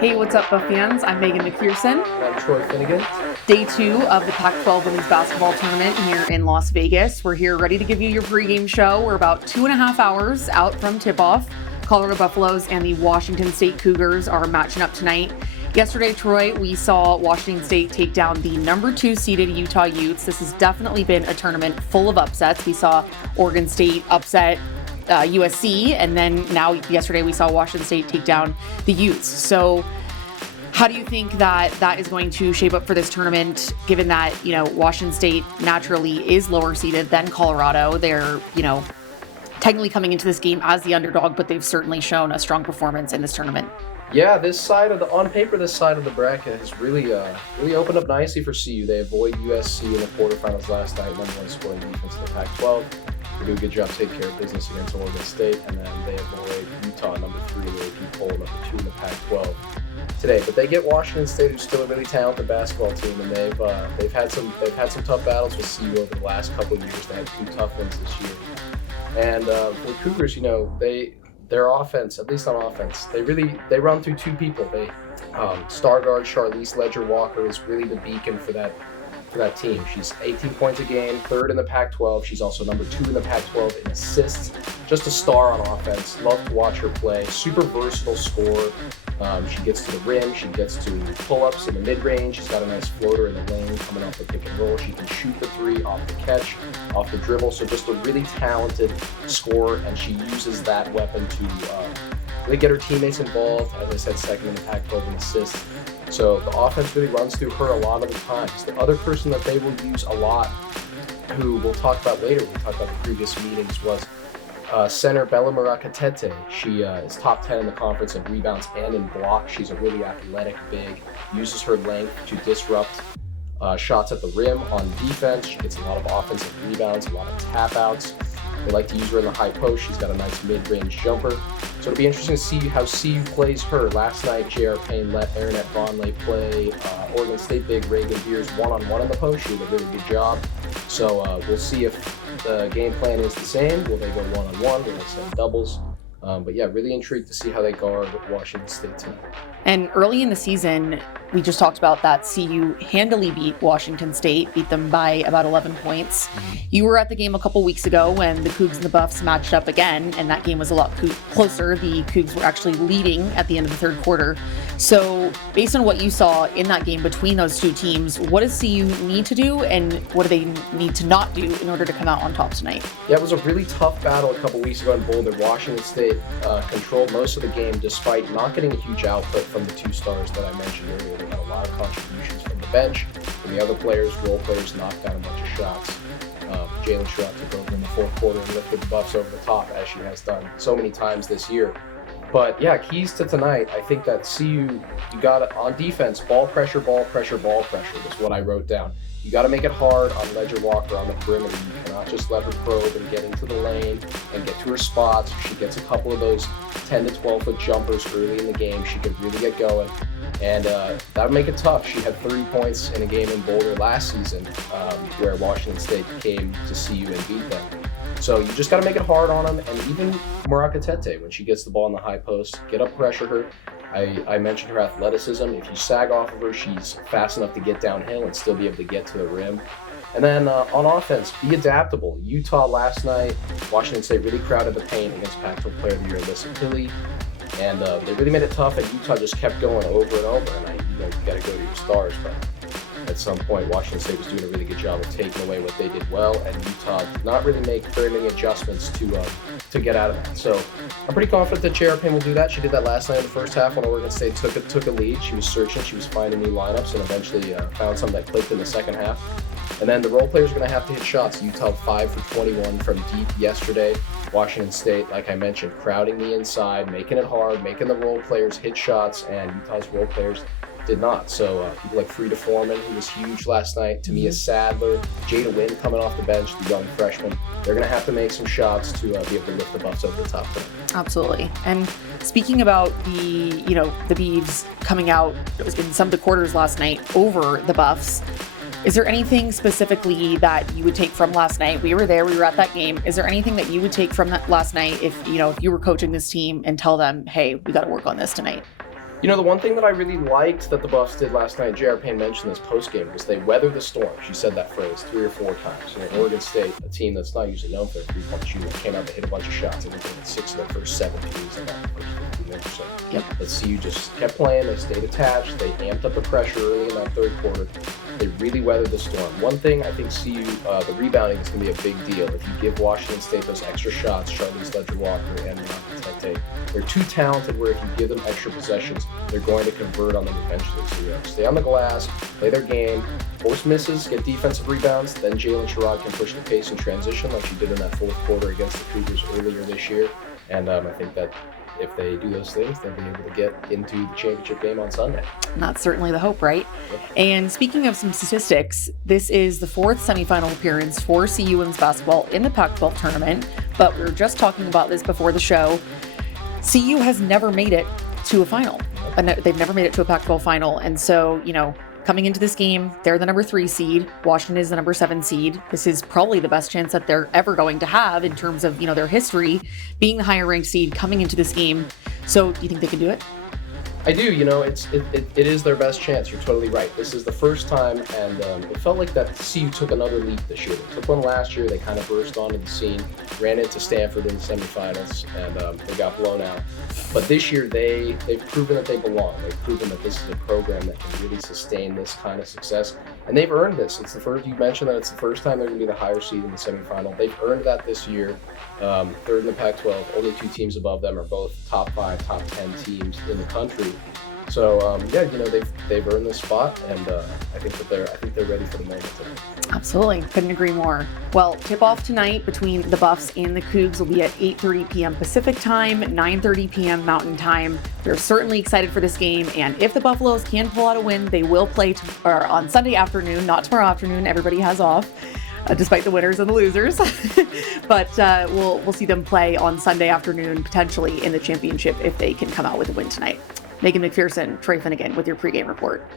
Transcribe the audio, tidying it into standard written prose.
Hey, what's up, Buff fans? I'm Megan McPherson. I'm Troy Finnegan. Day 2 of the PAC-12 women's basketball tournament here in Las Vegas. We're here ready to give you your pregame show. We're about 2.5 hours out from tip-off. Colorado Buffaloes and the Washington State Cougars are matching up tonight. Yesterday, Troy, we saw Washington State take down the number 2 seeded Utah Utes. This has definitely been a tournament full of upsets. We saw Oregon State upset USC, and then now yesterday we saw Washington State take down the Utes. So how do you think that is going to shape up for this tournament, given that, Washington State naturally is lower seeded than Colorado? They're, technically coming into this game as the underdog, but they've certainly shown a strong performance in this tournament. Yeah, on paper, this side of the bracket has really opened up nicely for CU. They avoid USC in the quarterfinals last night, number 1 scoring defense in the Pac-12. They do a good job taking care of business against Oregon State, and then they avoid Utah, number 3 in the AP poll, number 2 in the Pac-12 today. But they get Washington State, who's still a really talented basketball team, and they've had some tough battles with CU over the last couple of years. They had 2 tough ones this year. And for the Cougars, their offense, at least on offense, they run through 2 people. Star guard Charlize Ledger-Walker is really the beacon for that team. She's 18 points a game, 3rd in the Pac-12. She's also number 2 in the Pac-12 in assists. Just a star on offense. Love to watch her play. Super versatile scorer. She gets to the rim. She gets to pull-ups in the mid-range. She's got a nice floater in the lane coming off the pick and roll. She can shoot the 3 off the catch, off the dribble. So just a really talented scorer, and she uses that weapon to really get her teammates involved. As I said, 2nd in the Pac-12 in assists. So the offense really runs through her a lot of the times. The other person that they will use a lot, who we'll talk about later when we talk about the previous meetings, was center Bella Murakatete. She is top 10 in the conference in rebounds and in blocks. She's a really athletic big, uses her length to disrupt shots at the rim on defense. She gets a lot of offensive rebounds, a lot of tap outs. They like to use her in the high post. She's got a nice mid-range jumper. So it'll be interesting to see how CU plays her. Last night, J.R. Payne let Aaronette Vonleh play Oregon State big Reagan Beers one-on-one in the post. She did a really good job. So we'll see if the game plan is the same. Will they go one-on-one? Will they send doubles? But yeah, really intrigued to see how they guard Washington State tonight. And early in the season, we just talked about that CU handily beat Washington State, beat them by about 11 points. Mm-hmm. You were at the game a couple weeks ago when the Cougs and the Buffs matched up again, and that game was a lot closer. The Cougs were actually leading at the end of the 3rd quarter. So based on what you saw in that game between those 2 teams, what does CU need to do, and what do they need to not do in order to come out on top tonight? Yeah, it was a really tough battle a couple weeks ago in Boulder. Washington State controlled most of the game despite not getting a huge output from the 2 stars that I mentioned earlier. They had a lot of contributions from the bench, and the other players, role players, knocked down a bunch of shots. Jalen Sherratt took over in the 4th quarter and lifted the Buffs over the top, as she has done so many times this year. But yeah, keys to tonight, I think that CU, you got it on defense, ball pressure is what I wrote down. You got to make it hard on Ledger-Walker on the perimeter. You cannot just let her probe and get into the lane and get to her spots. If she gets a couple of those 10 to 12-foot jumpers early in the game, she could really get going. And that would make it tough. She had 30 points in a game in Boulder last season where Washington State came to CU and beat them. So you just got to make it hard on them. And even Murakatete, when she gets the ball in the high post, get up, pressure her. I mentioned her athleticism. If you sag off of her, she's fast enough to get downhill and still be able to get to the rim. And then on offense, be adaptable. Utah last night, Washington State really crowded the paint against Pac-12 Player of the Year, Alyssa Pilley. And they really made it tough, and Utah just kept going over and over. And you got to go to your stars. But at some point, Washington State was doing a really good job of taking away what they did well, and Utah did not really make very many adjustments to get out of that. So I'm pretty confident that J.R. Payne will do that. She did that last night in the first half when Oregon State took a lead. She was searching, she was finding new lineups, and eventually found something that clicked in the second half. And then the role players are going to have to hit shots. Utah 5 for 21 from deep yesterday. Washington State, like I mentioned, crowding the inside, making it hard, making the role players hit shots, and Utah's role players did not. So people like Frida Foreman, who was huge last night, Tamia Sadler, Jada Wynn coming off the bench, the young freshman, they're going to have to make some shots to be able to lift the Buffs over the top. Absolutely. And speaking about the Beavs coming out in some of the quarters last night over the Buffs, Is there anything specifically that you would take from last night? We were there, we were at that game. Is there anything that you would take from that last night if you were coaching this team and tell them, hey, we got to work on this tonight? The one thing that I really liked that the Buffs did last night, J.R. Payne mentioned this post-game, was they weathered the storm. She said that phrase 3 or 4 times. Oregon State, a team that's not usually known for their three-point shooting, came out, they hit a bunch of shots. I think they hit 6 of their first 7 threes in that first 15 minutes or so. Yep. But CU just kept playing. They stayed attached. They amped up the pressure early in that third quarter. They really weathered the storm. One thing, I think CU, the rebounding is going to be a big deal. If you give Washington State those extra shots, Charlize Ledger-Walker and Tete, they're too talented where if you give them extra possessions, they're going to convert on them eventually. So stay on the glass, play their game, force misses, get defensive rebounds, then Jalen Sherrod can push the pace in transition like she did in that fourth quarter against the Cougars earlier this year. And I think that if they do those things, they'll be able to get into the championship game on Sunday. And that's certainly the hope, right? Yep. And speaking of some statistics, this is the 4th semifinal appearance for CU women's basketball in the Pac-12 tournament. But we were just talking about this before the show. CU has never made it to a final. They've never made it to a Pac-12 final. And so, coming into this game, they're the number 3 seed. Washington is the number 7 seed. This is probably the best chance that they're ever going to have in terms of, their history, being the higher ranked seed coming into this game. So do you think they can do it? I do. It is their best chance. You're totally right. This is the first time, and it felt like that CU took another leap this year. They took one last year. They kind of burst onto the scene, ran into Stanford in the semifinals, and they got blown out. But this year, they've proven that they belong. They've proven that this is a program that can really sustain this kind of success, and they've earned this. It's the first. You mentioned that it's the first time they're going to be the higher seed in the semifinal. They've earned that this year. 3rd in the Pac-12. Only 2 teams above them are both top 5, top 10 teams in the country. So they've earned this spot, and I think they're ready for the moment today. Absolutely, couldn't agree more. Well, tip-off tonight between the Buffs and the Cougs will be at 8:30 p.m. Pacific time, 9:30 p.m. Mountain time. We're certainly excited for this game, and if the Buffaloes can pull out a win, they will play on Sunday afternoon, not tomorrow afternoon. Everybody has off. Despite the winners and the losers. But we'll see them play on Sunday afternoon, potentially in the championship if they can come out with a win tonight. Megan McPherson, Trey Finnegan with your pregame report.